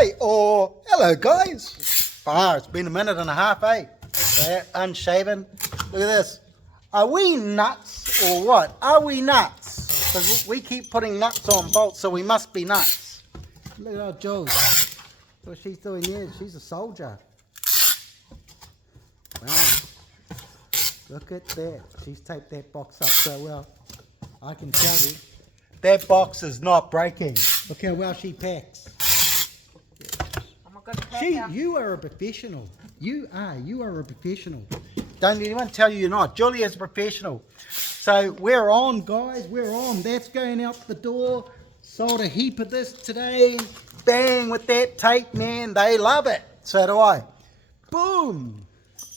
Hi, or hello guys. It's been a minute and a half, eh? Unshaven. Look at this. Are we nuts or what? Are we nuts? Because we keep putting nuts on bolts, so we must be nuts. Look at our Jules. What she's doing there. She's a soldier. Wow. Look at that. She's taped that box up so well. I can tell you. That box is not breaking. Look how well she packs. You are a professional. You are a professional. Don't anyone tell you you're not. Julie is a professional. So we're on, guys. We're on. That's going out the door. Sold a heap of this today. Bang with that tape, man. They love it. So do I. Boom.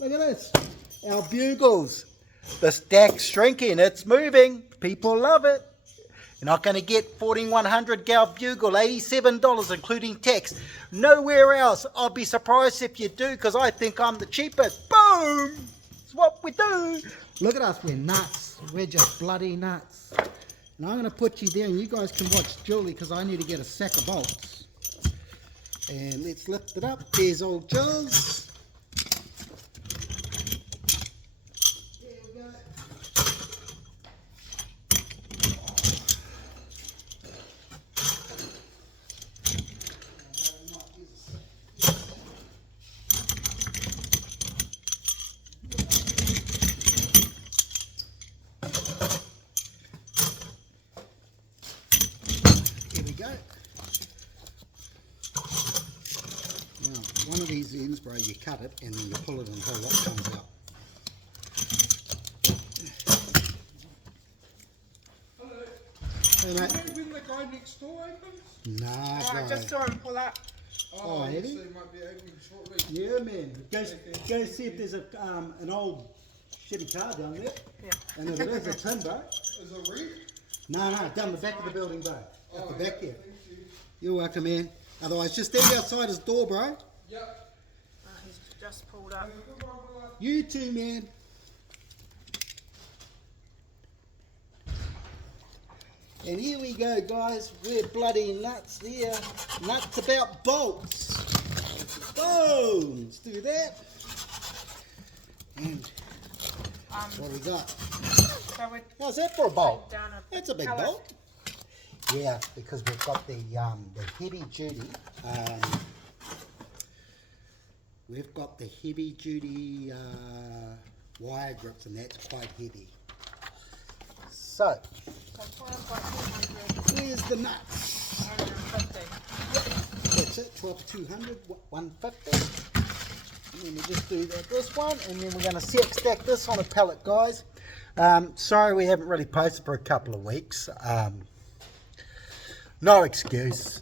Look at this. Our bugles. The stack's shrinking. It's moving. People love it. You're not going to get 1400 gal bugle, $87 including tax. Nowhere else. I'll be surprised if you do, because I think I'm the cheapest. Boom! It's what we do. Look at us. We're nuts. We're just bloody nuts. And I'm going to put you there, and you guys can watch Julie, because I need to get a sack of bolts. And let's lift it up. There's old Jules. Now, one of these ends, bro, you cut it and then you pull it until what comes out. Hello. Hey, mate. Do you know when the guy next door opens? Nah, Oh, I just saw him pull up. Oh, yes, so he? he might be opening shortly. Yeah, man. Go see if there's an old shitty car down there. Yeah. And if it is, it's him, bro. Is it red? No, down the back of the building, bro. At the back here. Thank you. You're welcome, man. Otherwise, just stand outside his door, bro. Yep. He's just pulled up. You too, man. And here we go, guys. We're bloody nuts here. Nuts about bolts. Boom! Let's do that. And what we got? So we're How's that for a bolt? down That's a big pallet. bolt. Yeah, because we've got the heavy duty. We've got the heavy duty wire grips, and that's quite heavy. So, So 12 by 200, here's the nuts. 150. That's it, 12-200, 150. And then we just do this one, and then we're going to stack this on a pallet, guys. Sorry we haven't really posted for a couple of weeks. No excuse.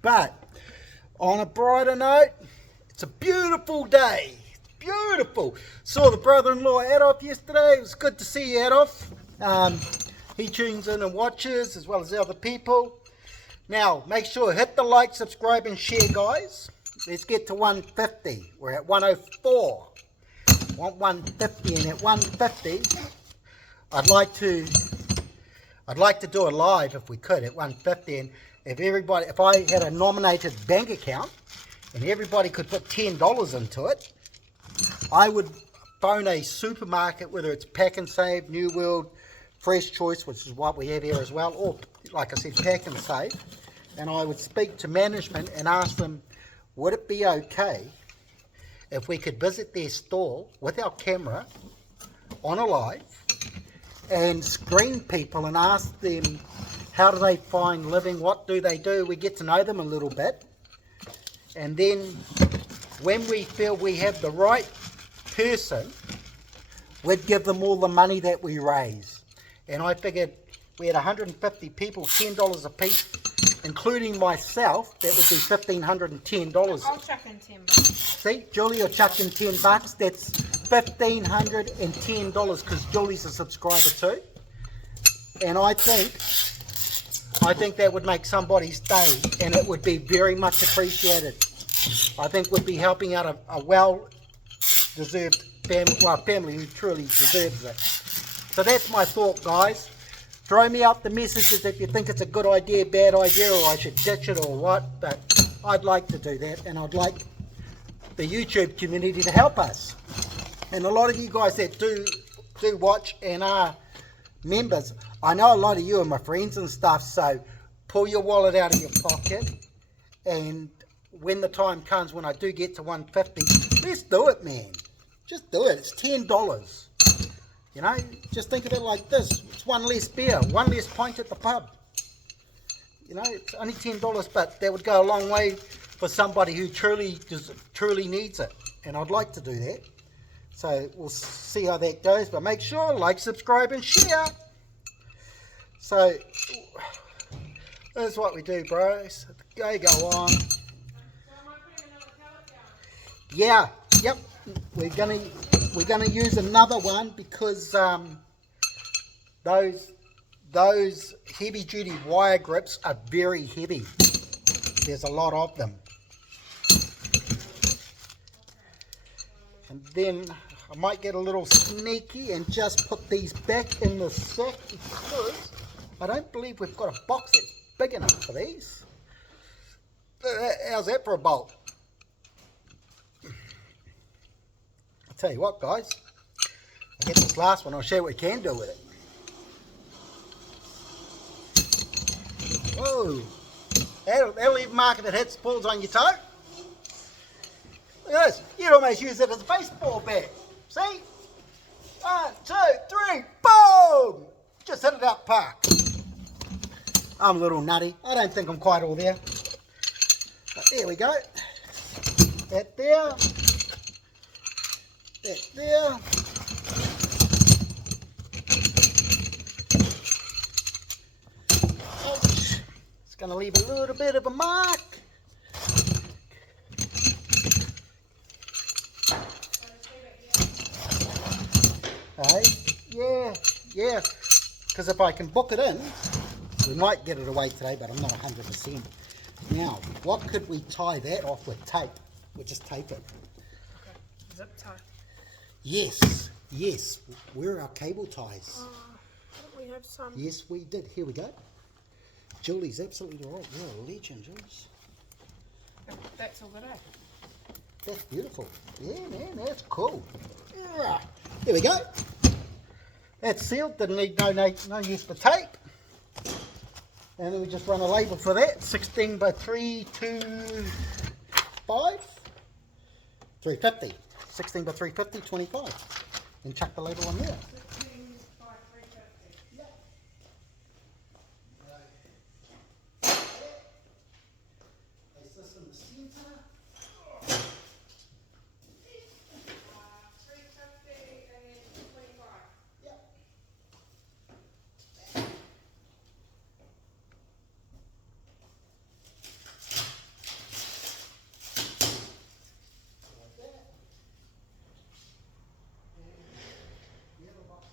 But on a brighter note, it's a beautiful day. It's beautiful. Saw the brother-in-law Adolf yesterday. It was good to see you, Adolf. He tunes in and watches, as well as the other people. Now, make sure hit the like, subscribe, and share, guys. Let's get to 150. We're at 104. Want 150, and at 150, I'd like to do a live if we could at 150, and if I had a nominated bank account and everybody could put $10 into it, I would phone a supermarket, whether it's Pack and Save, New World, Fresh Choice, which is what we have here as well, or like I said, Pack and Save, and I would speak to management and ask them, would it be okay if we could visit their store with our camera on a live and screen people and ask them how do they find living, what do they do, we get to know them a little bit, and then when we feel we have the right person, we'd give them all the money that we raise. And I figured we had 150 people, $10 a piece, including myself. That would be $1,510. I'll chuck in 10 bucks. See, Julie will chuck in $10. That's $1,510 because Julie's a subscriber too. And I think that would make somebody's day, and it would be very much appreciated. I think we'd be helping out a well-deserved family, family who truly deserves it. So that's my thought, guys. throw me out the messages if you think it's a good idea, bad idea, or I should ditch it or what. But I'd like to do that, and I'd like the YouTube community to help us. And a lot of you guys that do watch and are members, I know a lot of you are my friends and stuff, so pull your wallet out of your pocket, and when the time comes when I do get to 150, let's do it, man. Just do it. It's $10. You know, just think of it like this. It's one less beer, one less pint at the pub. You know, it's only $10, but that would go a long way for somebody who truly needs it. And I'd like to do that. So we'll see how that goes. But make sure, like, subscribe, and share. So that's what we do, bros. Go on. Yeah, yep. We're gonna use another one because those heavy duty wire grips are very heavy. There's a lot of them. And then I might get a little sneaky and just put these back in the sack because I don't believe we've got a box that's big enough for these. How's that for a bolt? I'll tell you what, guys. I'll get this last one. I'll show you what we can do with it. Whoa. That'll even mark if it hits, pulls on your toe. Look at this. You'd almost use it as a baseball bat. See? 1, 2, 3, boom! Just hit it out park. I'm a little nutty. I don't think I'm quite all there. But there we go. That there. That there. Ouch. It's going to leave a little bit of a mark. Hey, yeah. Because if I can book it in, we might get it away today, but I'm not 100%. Now, what could we tie that off with? Tape. We'll just tape it. Okay. Zip tie. Yes. Where are our cable ties? Don't we have some? Yes, we did. Here we go. Julie's absolutely right. You're a legend, Jules. That's all good, eh? That's beautiful. Yeah, man, that's cool. Yeah. Here we go. That's sealed. Didn't need no use for tape. And then we just run a label for that. 16 by 325. 350. 16 by 350, 25. And chuck the label on there. 16 by 350. Yeah. Place this in the center. 350 and 25. Yep. Like that. And the other box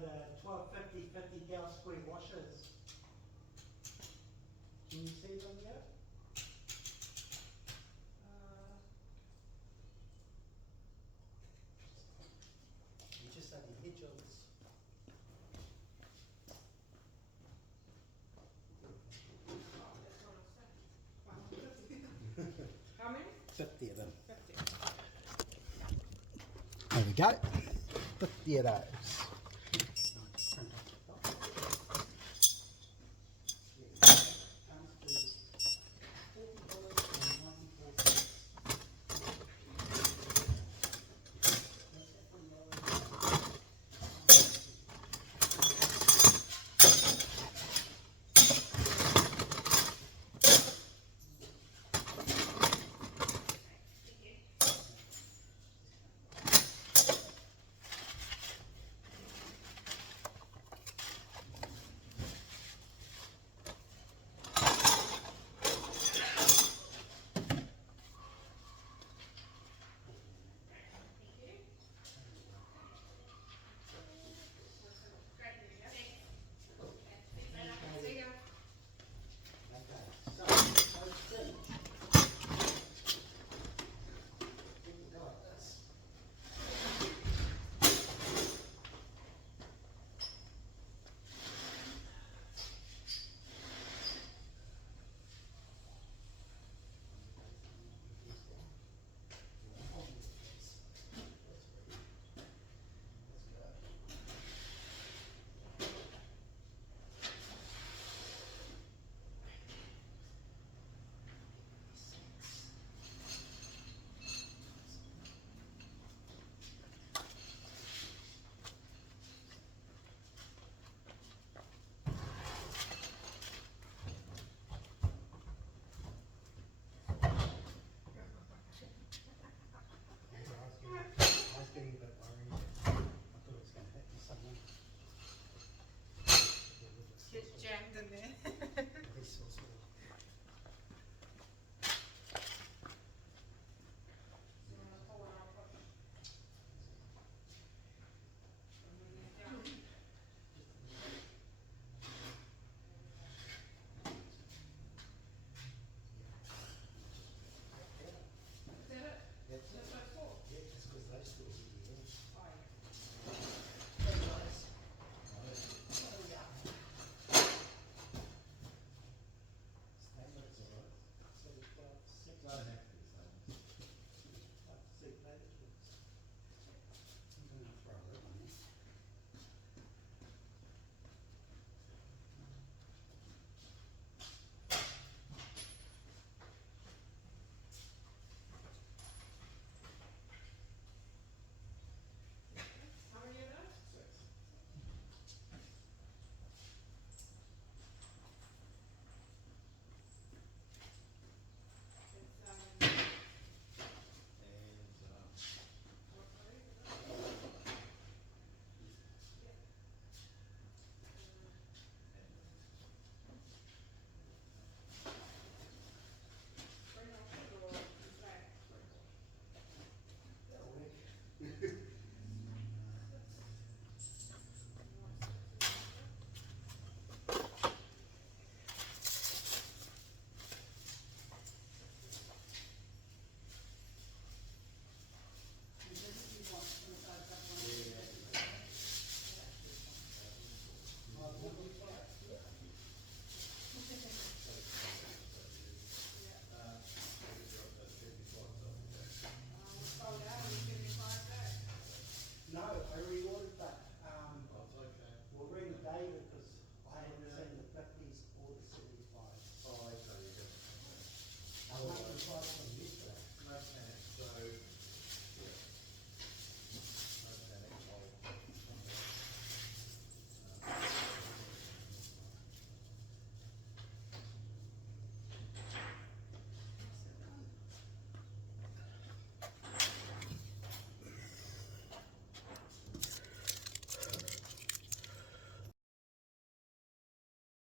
the 1250 50 gal square washers. Can you see them yet? You just have your hedges. How many? 50 of them. 50. There we go. 50 of those. Get jammed in there. Right.